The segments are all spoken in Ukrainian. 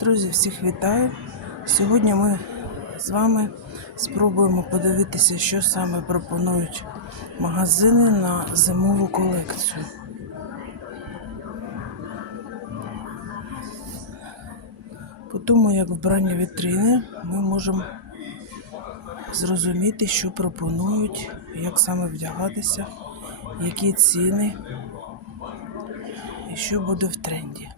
Друзі, всіх вітаю. Сьогодні ми з вами спробуємо подивитися, що саме пропонують магазини на зимову колекцію. По тому, як вбрані вітрини, ми можемо зрозуміти, що пропонують, як саме вдягатися, які ціни і що буде в тренді.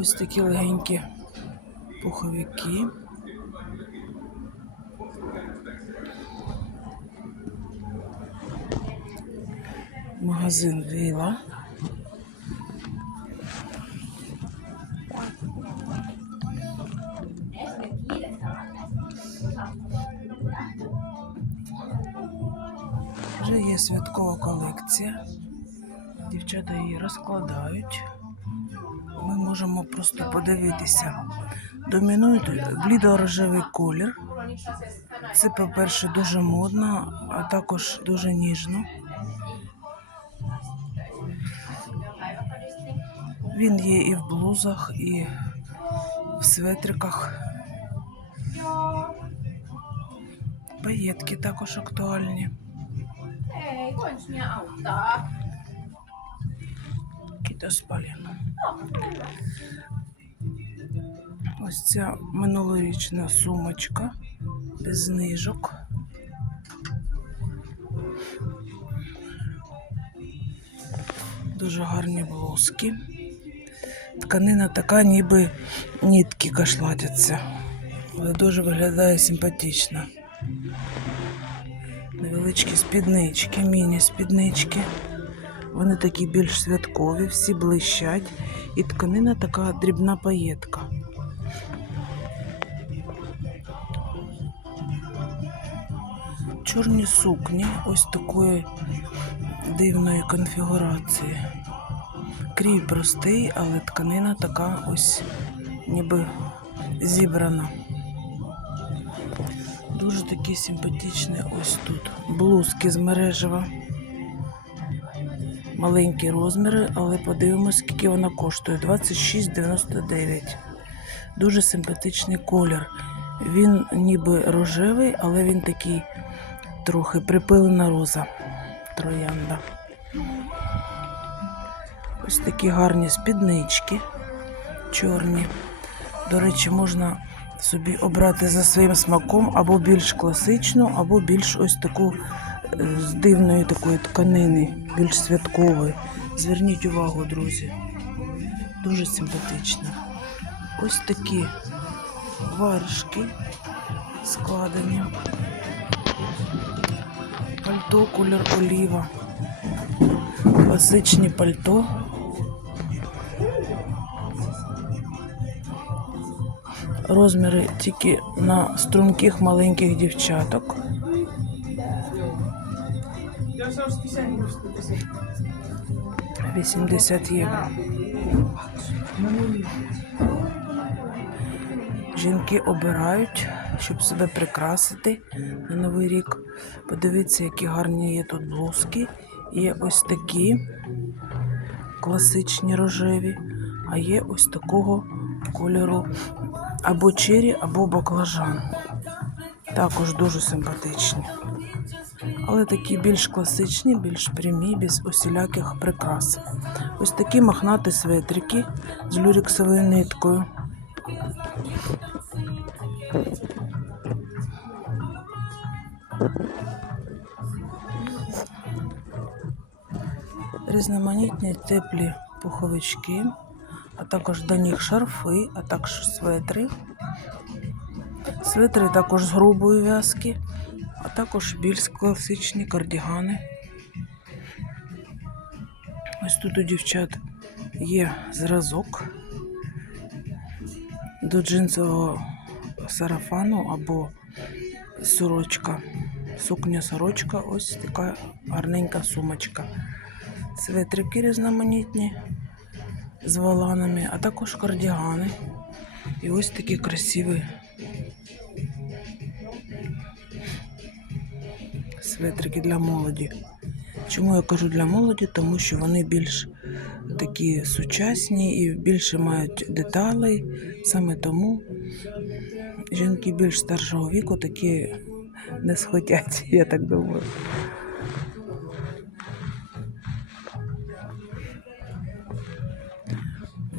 Ось такі легенькі пуховики. Магазин Віла. Вже є святкова колекція. Дівчата її розкладають. Ми можемо просто подивитися. Домінують блідо-рожевий колір. Це, по-перше, дуже модно, а також дуже ніжно. Він є і в блузах, і в светриках. Паєтки також актуальні. Kiitos paljon. Ось ця минулорічна сумочка без знижок. Дуже гарні блузки. Тканина така, ніби нітки кашладяться. Але дуже виглядає симпатично. Невеличкі спіднички, міні-спіднички. Вони такі більш святкові, всі блищать. І тканина така дрібна паєтка. Чорні сукні ось такої дивної конфігурації. Крій простий, але тканина така ось ніби зібрана. Дуже такі симпатичні ось тут. Блузки з мережева. Маленькі розміри, але подивимось, скільки вона коштує. 26,99. Дуже симпатичний колір. Він ніби рожевий, але він такий трохи припилена роза. Троянда. Ось такі гарні спіднички чорні. До речі, можна собі обрати за своїм смаком або більш класичну, або більш ось таку з дивної такої тканини, більш святкової. Зверніть увагу, друзі. Дуже симпатично. Ось такі варежки складені. Пальто колір оліва. Класичні пальто. Розміри тільки на струнких маленьких дівчаток. 80 євро. Жінки обирають, щоб себе прикрасити на новий рік. Подивіться, які гарні є тут блузки. Є ось такі класичні рожеві, а є ось такого кольору або чері, або баклажан. Також дуже симпатичні. Але такі більш класичні, більш прямі, без усіляких прикрас. Ось такі мохнаті светрики з люрексовою ниткою. Різноманітні теплі пуховички, а також до них шарфи, а також светри. Светри також з грубої в'язки, а також більш класичні кардігани. Ось тут у дівчат є зразок до джинсового сарафану або сорочка. Сукня сорочка, ось така гарненька сумочка. Светрики різноманітні з воланами, а також кардігани. І ось такі красиві светрики для молоді. Чому я кажу для молоді? Тому що вони більш такі сучасні і більше мають деталей. Саме тому жінки більш старшого віку такі не схотять, я так думаю.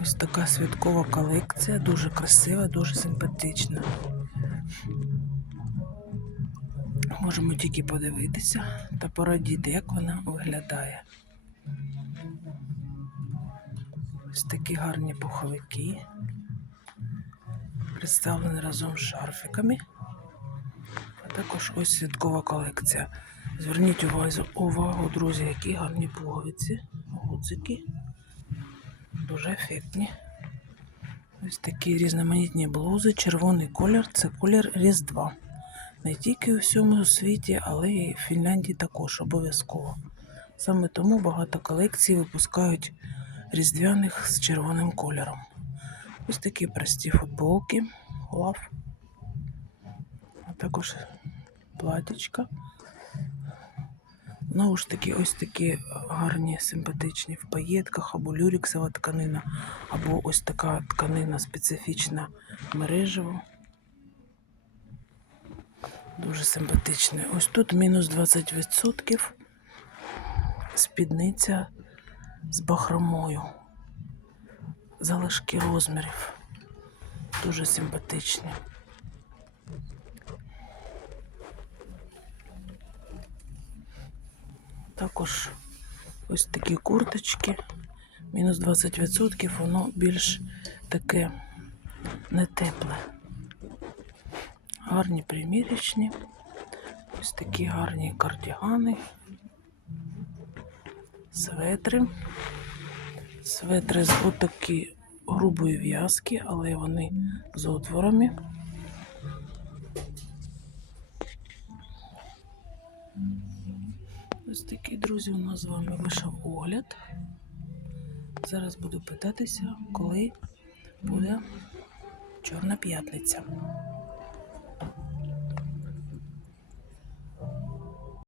Ось така святкова колекція, дуже красива, дуже симпатична. Можемо тільки подивитися та порадіти, як вона виглядає. Ось такі гарні пуховики. Представлені разом з шарфиками. А також ось святкова колекція. Зверніть увазу, увагу, друзі, які гарні пуговиці, гудзики. Дуже ефектні. Ось такі різноманітні блузи. Червоний колір це колір Різдва. Не тільки у всьому світі, але й в Фінляндії також обов'язково. Саме тому багато колекцій випускають різдвяних з червоним кольором. Ось такі прості футболки, лав, а також платічка. Знову ж таки, ось такі гарні, симпатичні в паєтках, або люріксова тканина, або ось така тканина специфічна мережево. Дуже симпатичний. Ось тут мінус 20%. Спідниця з бахромою. Залишки розмірів. Дуже симпатичні. Також ось такі курточки. Мінус 20%, воно більш таке не тепле. Гарні примірячні. Ось такі гарні кардігани. Светри. Светри з отакі грубої в'язки, але вони з отворами. Ось такий, друзі, у нас з вами вийшов огляд. Зараз буду питатися, коли буде Чорна п'ятниця.